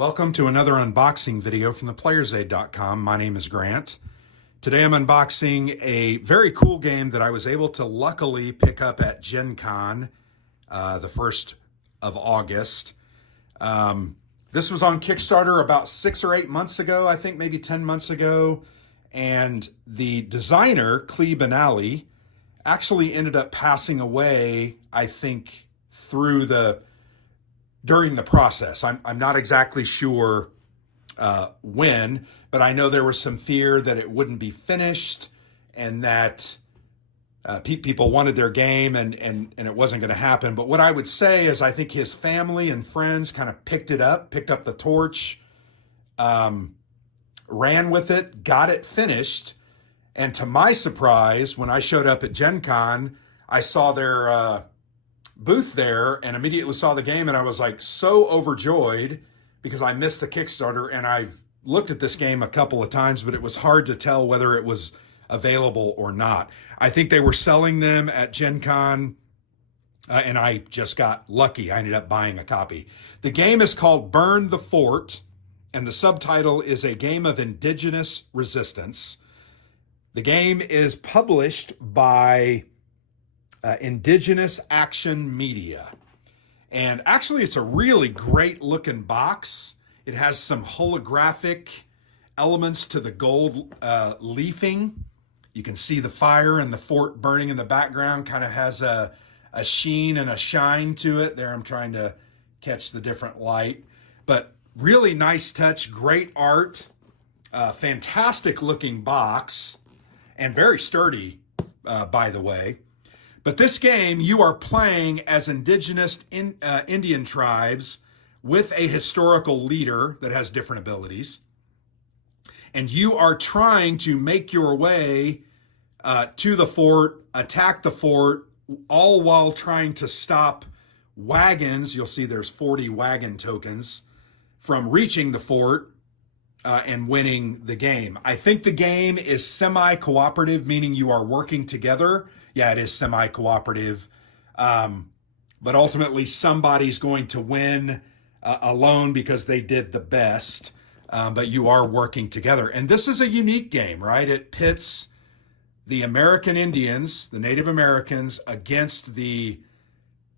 Welcome to another unboxing video from theplayersaid.com. My name is Grant. Today I'm unboxing a very cool game that I was able to luckily pick up at Gen Con the 1st of August. This was on Kickstarter about 6 or 8 months ago, I think maybe 10 months ago. And the designer, Clee Benally, actually ended up passing away, I think, during the process. I'm not exactly sure when, but I know there was some fear that it wouldn't be finished and that people wanted their game and it wasn't going to happen. But what I would say is I think his family and friends kind of picked up the torch, ran with it, got it finished. And to my surprise, when I showed up at Gen Con, I saw their booth there and immediately saw the game, and I was like so overjoyed because I missed the Kickstarter, and I've looked at this game a couple of times, but it was hard to tell whether it was available or not. I think they were selling them at Gen Con, and I just got lucky. I ended up buying a copy. The game is called Burn the Fort, and the subtitle is A Game of Indigenous Resistance. The game is published by Indigenous Action Media. And actually, it's a really great looking box. It has some holographic elements to the gold leafing. You can see the fire and the fort burning in the background, kind of has a sheen and a shine to it. There, I'm trying to catch the different light. But really nice touch, great art, fantastic looking box, and very sturdy, by the way. But this game, you are playing as indigenous Indian tribes with a historical leader that has different abilities. And you are trying to make your way to the fort, attack the fort, all while trying to stop wagons. You'll see there's 40 wagon tokens from reaching the fort and winning the game. I think the game is semi-cooperative, meaning you are working together. Yeah, it is semi-cooperative, but ultimately somebody's going to win alone because they did the best, but you are working together. And this is a unique game, right? It pits the American Indians, the Native Americans, against the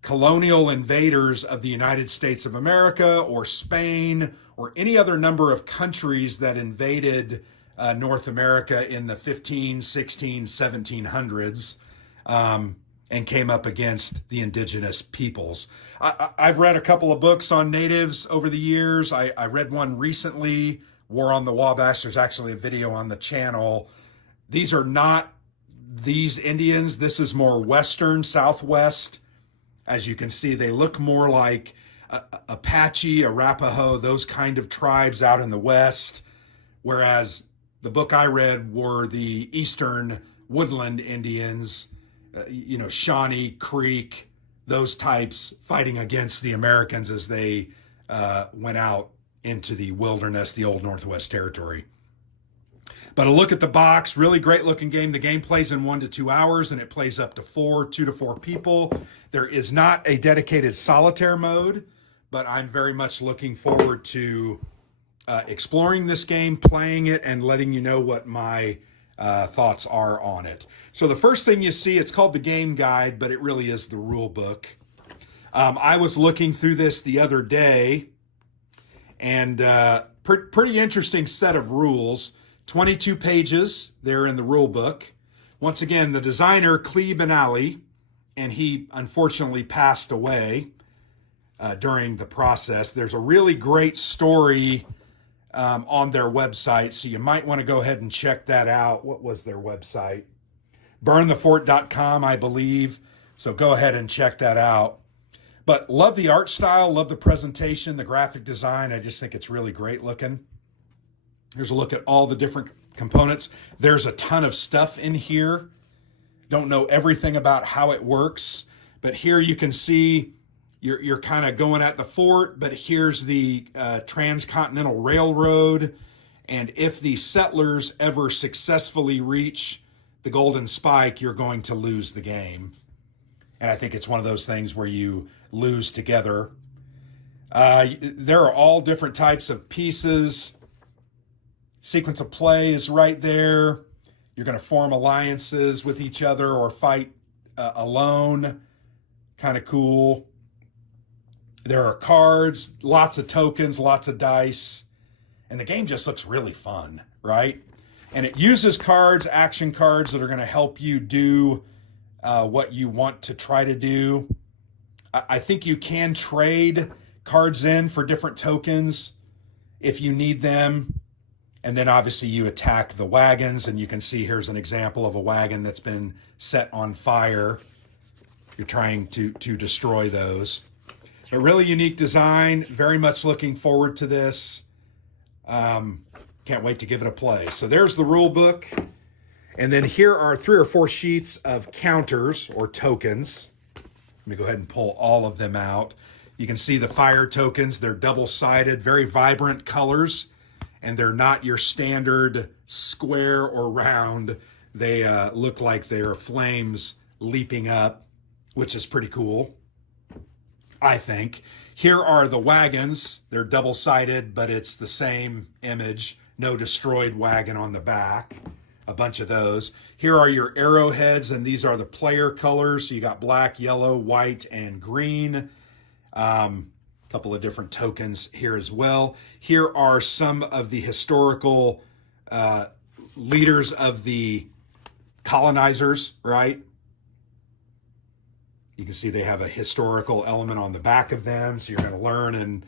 colonial invaders of the United States of America or Spain or any other number of countries that invaded North America in the 15, 16, 1700s. And came up against the indigenous peoples. I've read a couple of books on natives over the years. I read one recently, War on the Wabash. There's actually a video on the channel. These are not these Indians. This is more Western, Southwest. As you can see, they look more like Apache, Arapaho, those kind of tribes out in the West. Whereas the book I read were the Eastern woodland Indians, Shawnee Creek, those types fighting against the Americans as they went out into the wilderness, the old Northwest Territory. But a look at the box, really great looking game. The game plays in 1 to 2 hours and it plays up to 2 to 4 people. There is not a dedicated solitaire mode, but I'm very much looking forward to exploring this game, playing it, and letting you know what my thoughts are on it. So the first thing you see, it's called the game guide, but it really is the rule book. I was looking through this the other day, and pretty interesting set of rules. 22 pages there in the rule book. Once again, the designer, Clee Benally, and he unfortunately passed away during the process. There's a really great story on their website, so you might want to go ahead and check that out. What was their website? Burnthefort.com, I believe. So go ahead and check that out. But love the art style, love the presentation, the graphic design. I just think it's really great looking. Here's a look at all the different components. There's a ton of stuff in here. Don't know everything about how it works, but here you can see you're kind of going at the fort, but here's the Transcontinental Railroad. And if the settlers ever successfully reach the Golden Spike, you're going to lose the game. And I think it's one of those things where you lose together. There are all different types of pieces. Sequence of play is right there. You're going to form alliances with each other or fight alone. Kind of cool. There are cards, lots of tokens, lots of dice. And the game just looks really fun, right? And it uses cards, action cards that are going to help you do what you want to try to do. I think you can trade cards in for different tokens if you need them. And then obviously you attack the wagons, and you can see here's an example of a wagon that's been set on fire. You're trying to destroy those. A really unique design. Very much looking forward to this. Can't wait to give it a play. So there's the rule book. And then here are 3 or 4 sheets of counters or tokens. Let me go ahead and pull all of them out. You can see the fire tokens. They're double-sided, very vibrant colors, and they're not your standard square or round. They look like they're flames leaping up, which is pretty cool, I think. Here are the wagons. They're double-sided, but it's the same image. No destroyed wagon on the back. A bunch of those. Here are your arrowheads, and these are the player colors. So you got black, yellow, white, and green. Couple of different tokens here as well. Here are some of the historical leaders of the colonizers, right? You can see they have a historical element on the back of them, so you're going to learn and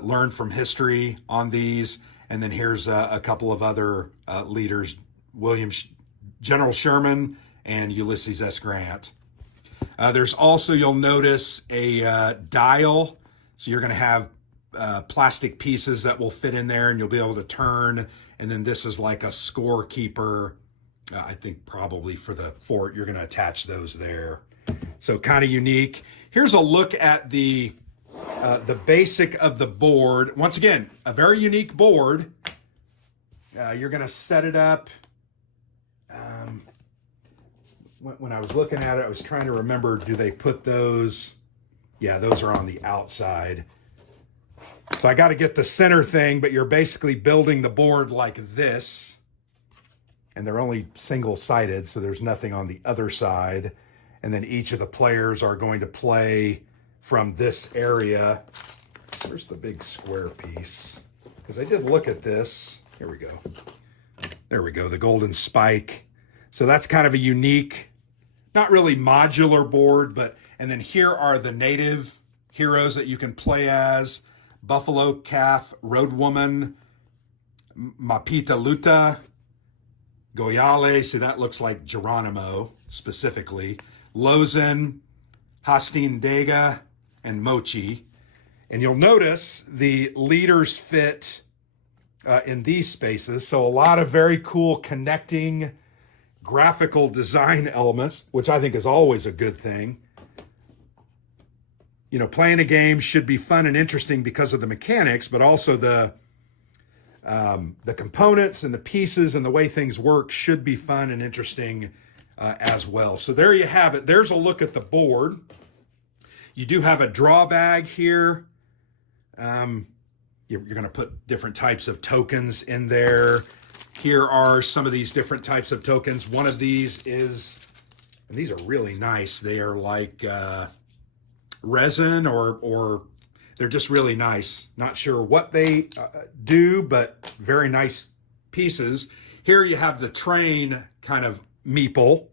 learn from history on these. And then here's a couple of other leaders, General Sherman and Ulysses S. Grant. There's also, you'll notice, a dial. So you're going to have plastic pieces that will fit in there, and you'll be able to turn. And then this is like a scorekeeper. I think probably for the fort, you're going to attach those there. So kind of unique. Here's a look at the basic of the board. Once again, a very unique board. You're going to set it up. When I was looking at it, I was trying to remember, do they put those? Yeah, those are on the outside. So I got to get the center thing, but you're basically building the board like this. And they're only single-sided, so there's nothing on the other side. And then each of the players are going to play from this area. Where's the big square piece? Because I did look at this. Here we go. There we go, the golden spike. So that's kind of a unique, not really modular board, but, and then here are the native heroes that you can play as. Buffalo Calf, Road Woman, Mapita Luta, Goyale, see that looks like Geronimo specifically. Lozen, Hastin Dega, and Mochi. And you'll notice the leaders fit in these spaces. So a lot of very cool connecting graphical design elements, which I think is always a good thing. You know, playing a game should be fun and interesting because of the mechanics, but also the components and the pieces and the way things work should be fun and interesting as well. So there you have it. There's a look at the board. You do have a draw bag here. You're going to put different types of tokens in there. Here are some of these different types of tokens. One of these is, and these are really nice. They are like resin or they're just really nice. Not sure what they do, but very nice pieces. Here you have the train kind of meeple.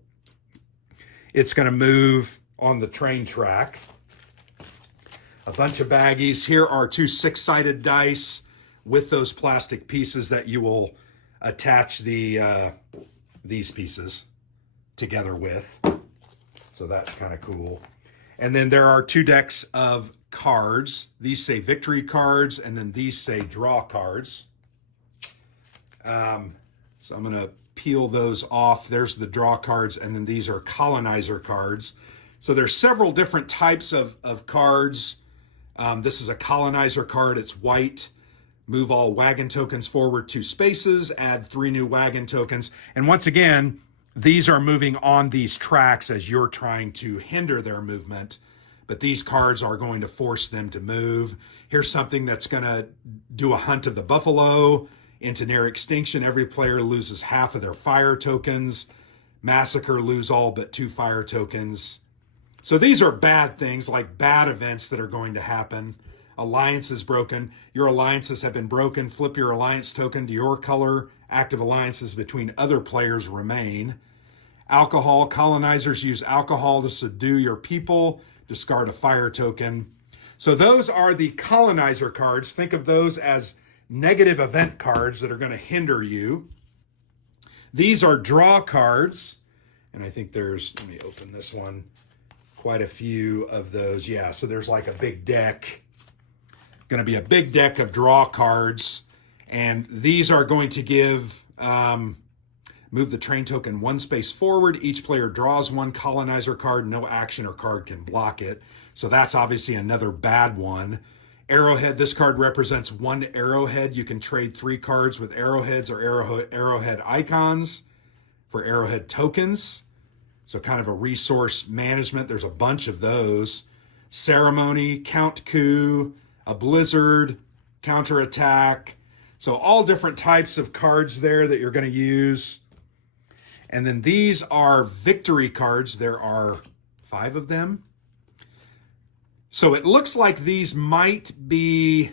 It's going to move on the train track. A bunch of baggies. Here are 2 6-sided dice with those plastic pieces that you will attach these pieces together with. So that's kind of cool. And then there are 2 decks of cards. These say victory cards, and then these say draw cards. So I'm going to peel those off. There's the draw cards, and then these are colonizer cards. So there's several different types of cards. This is a colonizer card. It's white. Move all wagon tokens forward 2 spaces. Add 3 new wagon tokens. And once again, these are moving on these tracks as you're trying to hinder their movement but these cards are going to force them to move. Here's something that's going to do a hunt of the buffalo into near extinction. Every player loses half of their fire tokens. Massacre, lose all but 2 fire tokens. So these are bad things, like bad events that are going to happen. Alliances broken. Your alliances have been broken. Flip your alliance token to your color. Active alliances between other players remain. Alcohol. Colonizers use alcohol to subdue your people. Discard a fire token. So those are the colonizer cards. Think of those as negative event cards that are going to hinder you. These are draw cards. And I think there's, let me open this one, quite a few of those. Yeah, so there's like a big deck. Going to be a big deck of draw cards. And these are going to give, move the train token 1 space forward. Each player draws 1 colonizer card. No action or card can block it. So that's obviously another bad one. Arrowhead, this card represents 1 arrowhead. You can trade 3 cards with arrowheads or arrowhead icons for arrowhead tokens. So kind of a resource management. There's a bunch of those. Ceremony, count coup, a blizzard, counterattack. So all different types of cards there that you're going to use. And then these are victory cards. There are 5 of them. So it looks like these might be,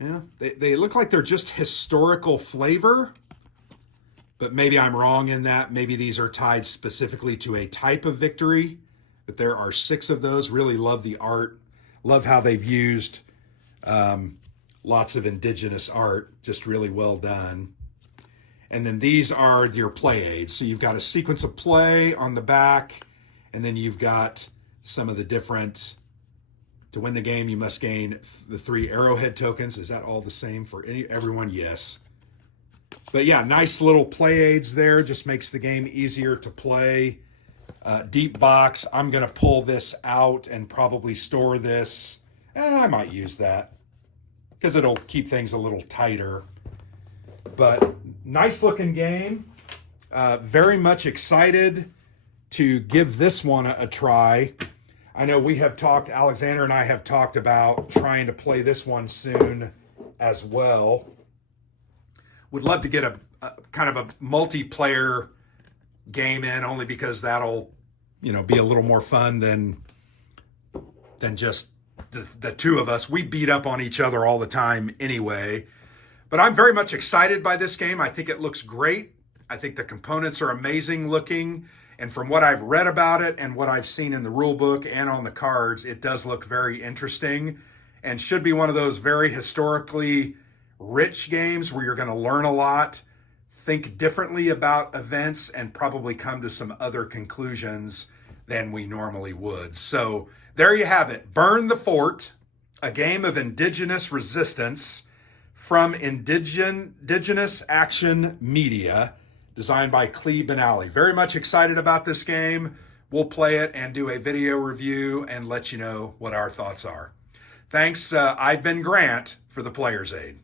yeah, they look like they're just historical flavor, but maybe I'm wrong in that. Maybe these are tied specifically to a type of victory, but there are 6 of those. Really love the art. Love how they've used lots of indigenous art, just really well done. And then these are your play aids. So you've got a sequence of play on the back, and then you've got some of the different, to win the game, you must gain the 3 arrowhead tokens. Is that all the same for everyone? Yes. But yeah, nice little play aids there. Just makes the game easier to play. Deep box. I'm going to pull this out and probably store this. I might use that because it'll keep things a little tighter. But nice looking game. Very much excited to give this one a try. I know we have talked, Alexander and I have talked about trying to play this one soon as well. Would love to get a kind of a multiplayer game in, only because that'll, you know, be a little more fun than just the 2 of us. We beat up on each other all the time anyway. But I'm very much excited by this game. I think it looks great. I think the components are amazing looking. And from what I've read about it and what I've seen in the rule book and on the cards, it does look very interesting and should be one of those very historically rich games where you're going to learn a lot, think differently about events, and probably come to some other conclusions than we normally would. So there you have it. Burn the Fort, a game of indigenous resistance from Indigenous Action Media, designed by Clee Benally. Very much excited about this game. We'll play it and do a video review and let you know what our thoughts are. Thanks. I've been Grant for the Player's Aid.